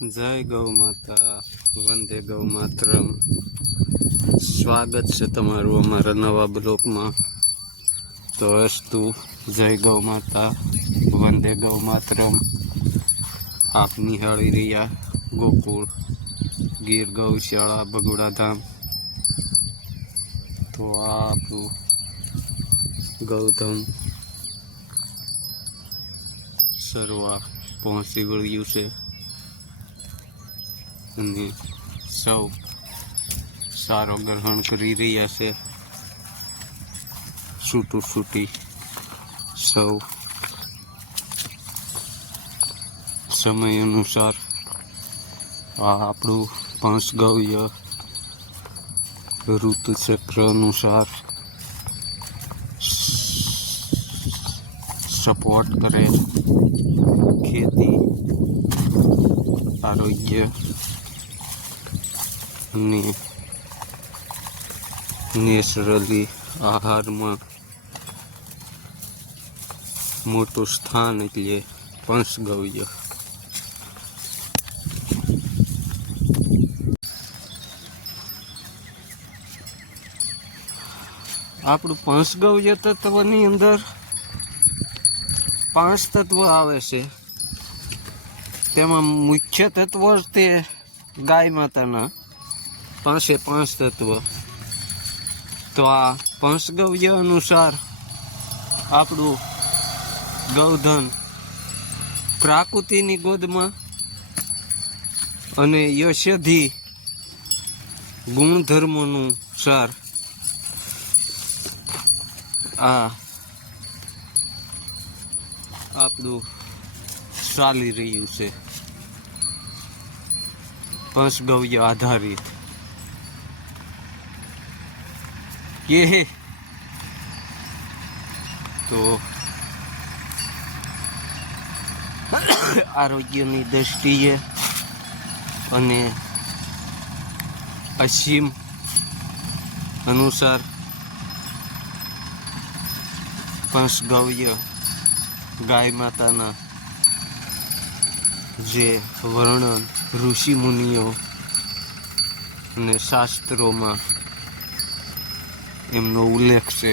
જય ગૌ માતા, વંદે ગૌ માતરમ. સ્વાગત છે તમારું અમારા નવા બ્લોકમાં. તો અસ્તુ જય ગૌ માતા, વંદે ગૌ માતરમ. આપ નિહાળી રહ્યા ગોકુળ ગીર ગૌશાળા ભગુડા ધામ. તો આ આપણું ગૌધમ સરવા પહોંચી વળ્યું છે અને સૌ સારો ગ્રહણ કરી રહ્યા છે. છૂટું છૂટી સૌ સમય અનુસાર આ આપણું પાંચગવ્ય ઋતુચક્ર અનુસાર સપોર્ટ કરે ખેતી, આરોગ્ય અને નેચરલી આહારમાં મોટું સ્થાન એટલે પંચગવ્ય. આપણું પંચગવ્ય તત્વની અંદર 5 તત્વ આવે છે. તેમાં મુખ્ય તત્વ તે ગાય માતાના 5 તત્વ. તો આ પંચગવ્ય અનુસાર આપણું ગૌધન પ્રાકૃતિની ગોદમાં અને યશધી ગુણધર્મોનું સાર આ આપણું ચાલી રહ્યું છે પંચગવ્ય આધારિત. કે તો આરોગ્યની દ્રષ્ટિએ અને અસીમ અનુસાર પંચગવ્ય ગાય માતાના જે વર્ણન ઋષિ મુનિઓ અને શાસ્ત્રોમાં એમનો ઉલ્લેખ છે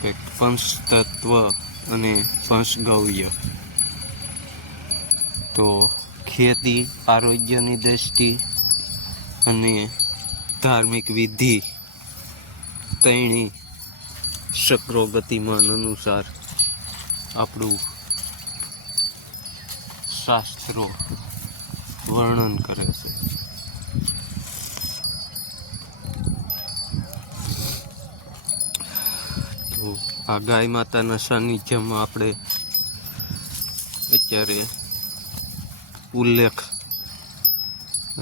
કે પંચતત્વ અને પંચગવ્ય. તો ખેતી, આરોગ્યની દ્રષ્ટિ અને ધાર્મિક વિધિ ત્રણેય ચક્રો ગતિમાન અનુસાર આપણું શાસ્ત્રો વર્ણન કરે છે. તો આ ગાય માતાના સાનિધ્યમાં આપણે અત્યારે ઉલ્લેખ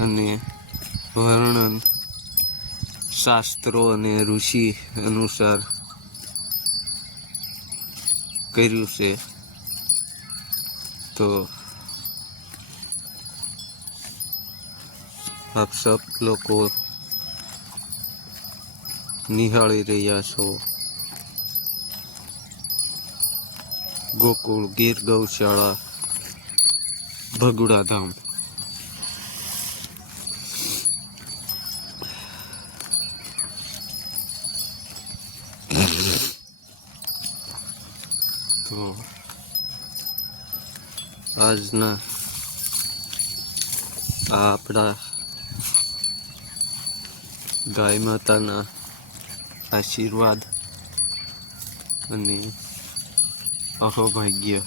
અને વર્ણન શાસ્ત્રો અને ઋષિ અનુસાર કર્યું છે. તો આપ સબ લોકો નિહાળી રહ્યા છો ગોકુળ ગીર ગૌશાળા ભગુડા ધામ. તો આજના આપણા ગાય માતાના આશીર્વાદ અને અહોભાગ્ય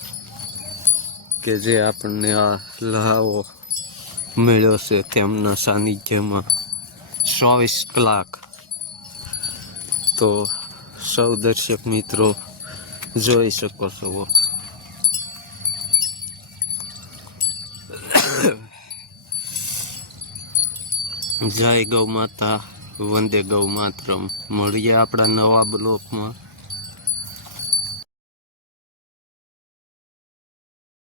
કે જે આપણને આ લહાવો મળ્યો છે તેમના સાનિધ્યમાં 24 કલાક. તો સૌ દર્શક મિત્રો જોઈ શકો છો. જય ગૌ માતા, વંદે ગૌ માતરમ. મળીએ આપણા નવા બ્લોકમાં.